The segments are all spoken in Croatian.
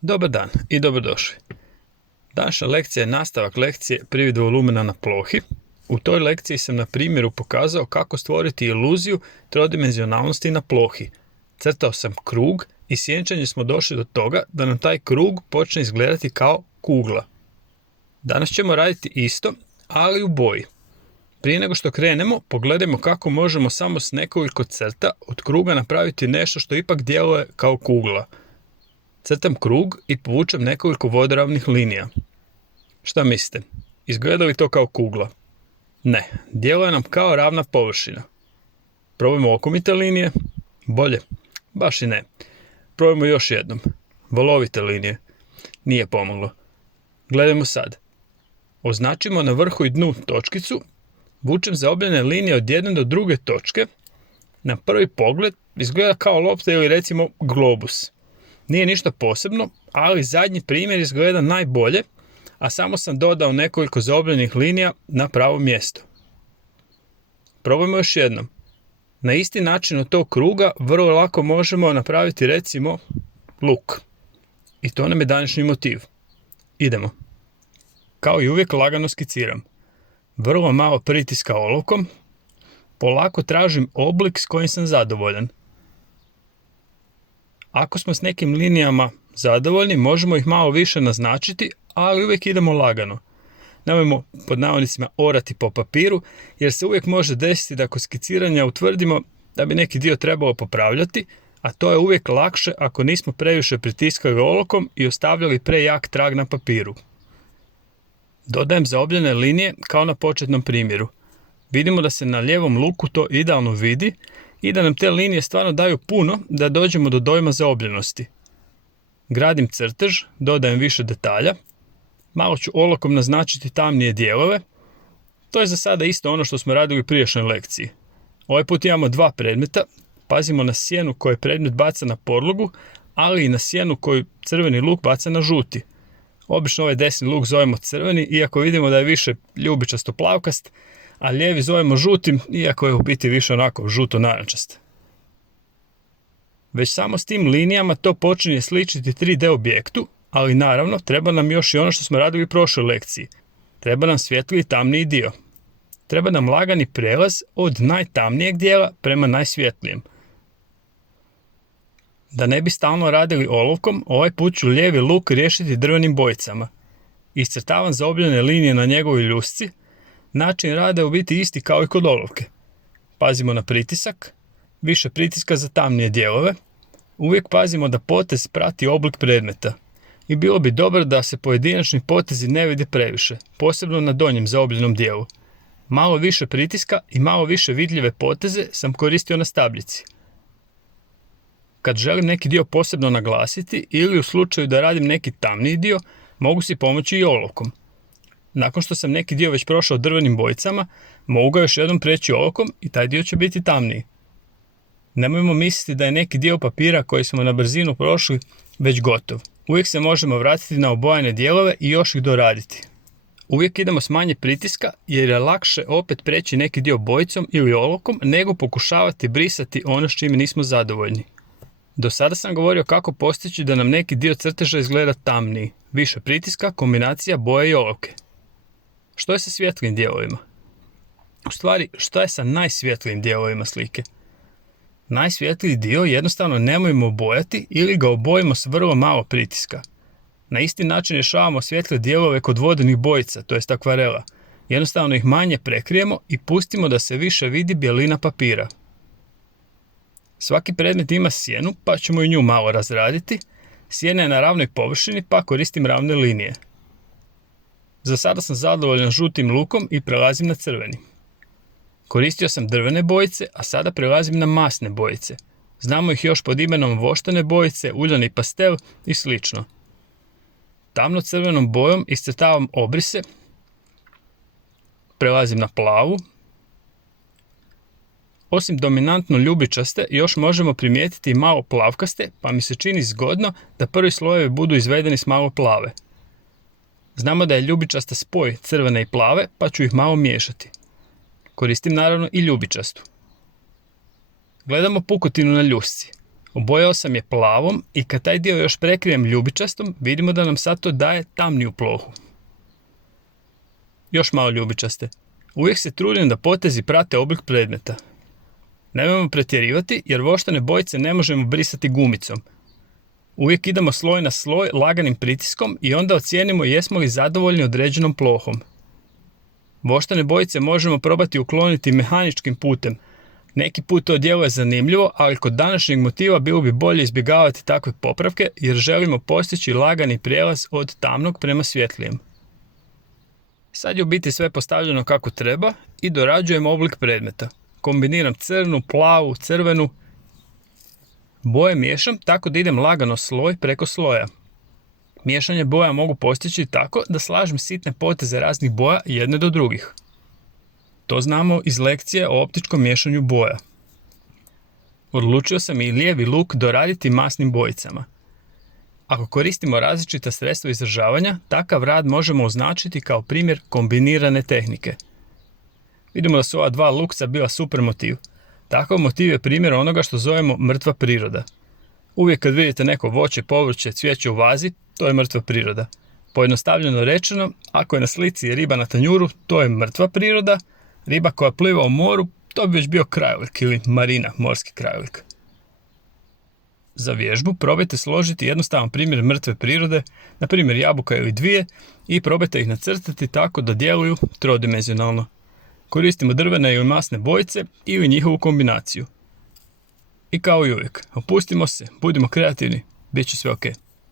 Dobar dan i dobrodošli. Današnja lekcija je nastavak lekcije privid volumena na plohi. U toj lekciji sam na primjeru pokazao kako stvoriti iluziju trodimenzionalnosti na plohi. Crtao sam krug i sjenčanjem smo došli do toga da nam taj krug počne izgledati kao kugla. Danas ćemo raditi isto, ali u boji. Prije nego što krenemo, pogledajmo kako možemo samo s nekoliko crta od kruga napraviti nešto što ipak djeluje kao kugla. Crtam krug i povučem nekoliko vodoravnih linija. Šta mislite? Izgleda li to kao kugla? Ne, djeluje nam kao ravna površina. Probajmo okomite linije. Bolje? Baš i ne. Probajmo još jednom. Valovite linije. Nije pomoglo. Gledajmo sad. Označimo na vrhu i dnu točkicu. Vučem zaobljene linije od jedne do druge točke. Na prvi pogled izgleda kao lopta ili recimo globus. Nije ništa posebno, ali zadnji primjer izgleda najbolje, a samo sam dodao nekoliko zaobljenih linija na pravo mjesto. Probajmo još jednom. Na isti način od tog kruga vrlo lako možemo napraviti recimo luk. I to nam je današnji motiv. Idemo. Kao i uvijek lagano skiciram. Vrlo malo pritiska olovkom. Polako tražim oblik s kojim sam zadovoljan. Ako smo s nekim linijama zadovoljni, možemo ih malo više naznačiti, ali uvijek idemo lagano. Nemojmo pod navodnicima orati po papiru, jer se uvijek može desiti da kod skiciranja utvrdimo da bi neki dio trebalo popravljati, a to je uvijek lakše ako nismo previše pritiskali olovkom i ostavljali prejak trag na papiru. Dodajem zaobljene linije kao na početnom primjeru. Vidimo da se na lijevom luku to idealno vidi i da nam te linije stvarno daju puno da dođemo do dojma zaobljenosti. Gradim crtež, dodajem više detalja. Malo ću olovkom naznačiti tamnije dijelove. To je za sada isto ono što smo radili u prijašnjoj lekciji. Ovaj put imamo dva predmeta. Pazimo na sjenu koju predmet baca na podlogu, ali i na sjenu koju crveni luk baca na žuti. Obično ovaj desni luk zovemo crveni, iako vidimo da je više ljubičasto plavkast, a lijevi zovemo žutim, iako je u biti više onako žuto-narančast. Već samo s tim linijama to počinje sličiti 3D objektu, ali naravno treba nam još i ono što smo radili u prošloj lekciji. Treba nam svjetliji tamniji dio. Treba nam lagani prelaz od najtamnijeg dijela prema najsvjetlijem. Da ne bi stalno radili olovkom, ovaj put ću lijevi luk riješiti drvenim bojicama. Iscrtavam zaobljene linije na njegovoj ljusci. Način rada je u biti isti kao i kod olovke. Pazimo na pritisak, više pritiska za tamnije dijelove. Uvijek pazimo da potez prati oblik predmeta. I bilo bi dobro da se pojedinačni potezi ne vide previše, posebno na donjem zaobljenom dijelu. Malo više pritiska i malo više vidljive poteze sam koristio na stabljici. Kad želim neki dio posebno naglasiti ili u slučaju da radim neki tamniji dio, mogu si pomoći i olovkom. Nakon što sam neki dio već prošao drvenim bojicama, mogu ga još jednom preći olovkom i taj dio će biti tamniji. Nemojmo misliti da je neki dio papira koji smo na brzinu prošli već gotov. Uvijek se možemo vratiti na obojane dijelove i još ih doraditi. Uvijek idemo s manje pritiska jer je lakše opet preći neki dio bojicom ili olovkom nego pokušavati brisati ono s čime nismo zadovoljni. Do sada sam govorio kako postići da nam neki dio crteža izgleda tamniji, više pritiska, kombinacija boje i olovke. Što je sa svjetlijim dijelovima? U stvari, što je sa najsvjetlijim dijelovima slike? Najsvjetliji dio jednostavno nemojmo obojati ili ga obojimo s vrlo malo pritiska. Na isti način rješavamo svjetle dijelove kod vodenih bojica, to jest akvarela. Jednostavno ih manje prekrijemo i pustimo da se više vidi bijelina papira. Svaki predmet ima sjenu, pa ćemo i nju malo razraditi. Sjena je na ravnoj površini, pa koristim ravne linije. Za sada sam zadovoljan žutim lukom i prelazim na crveni. Koristio sam drvene bojice, a sada prelazim na masne bojice. Znamo ih još pod imenom voštane bojice, uljani pastel i sl. Tamno crvenom bojom iscrtavam obrise. Prelazim na plavu. Osim dominantno ljubičaste, još možemo primijetiti i malo plavkaste, pa mi se čini zgodno da prvi slojevi budu izvedeni s malo plave. Znamo da je ljubičasta spoj crvene i plave, pa ću ih malo miješati. Koristim naravno i ljubičastu. Gledamo pukotinu na ljusci. Obojao sam je plavom i kad taj dio još prekrijem ljubičastom, vidimo da nam sad to daje tamniju plohu. Još malo ljubičaste. Uvijek se trudim da potezi prate oblik predmeta. Nemojmo pretjerivati jer voštane bojice ne možemo brisati gumicom. Uvijek idemo sloj na sloj laganim pritiskom i onda ocijenimo jesmo li zadovoljni određenom plohom. Voštane bojice možemo probati ukloniti mehaničkim putem. Neki put to djeluje zanimljivo, ali kod današnjeg motiva bilo bi bolje izbjegavati takve popravke jer želimo postići lagani prijelaz od tamnog prema svjetlijem. Sad je u biti sve postavljeno kako treba i dorađujem oblik predmeta. Kombiniram crnu, plavu, crvenu. Boje miješam tako da idem lagano sloj preko sloja. Miješanje boja mogu postići tako da slažem sitne poteze raznih boja jedne do drugih. To znamo iz lekcije o optičkom miješanju boja. Odlučio sam i lijevi luk doraditi masnim bojicama. Ako koristimo različita sredstva izražavanja, takav rad možemo označiti kao primjer kombinirane tehnike. Vidimo da su ova dva lukca bila super motiv. Takav motiv je primjer onoga što zovemo mrtva priroda. Uvijek kad vidite neko voće, povrće, cvijeće u vazi, to je mrtva priroda. Pojednostavljeno rečeno, ako je na slici riba na tanjuru, to je mrtva priroda, riba koja pliva u moru, to bi već bio krajolik ili marina, morski krajolik. Za vježbu probajte složiti jednostavan primjer mrtve prirode, na primjer jabuka ili dvije, i probajte ih nacrtati tako da djeluju trodimenzionalno. Koristimo drvene ili masne bojice ili njihovu kombinaciju. I kao i uvijek, opustimo se, budimo kreativni, bit će sve ok.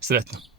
Sretno!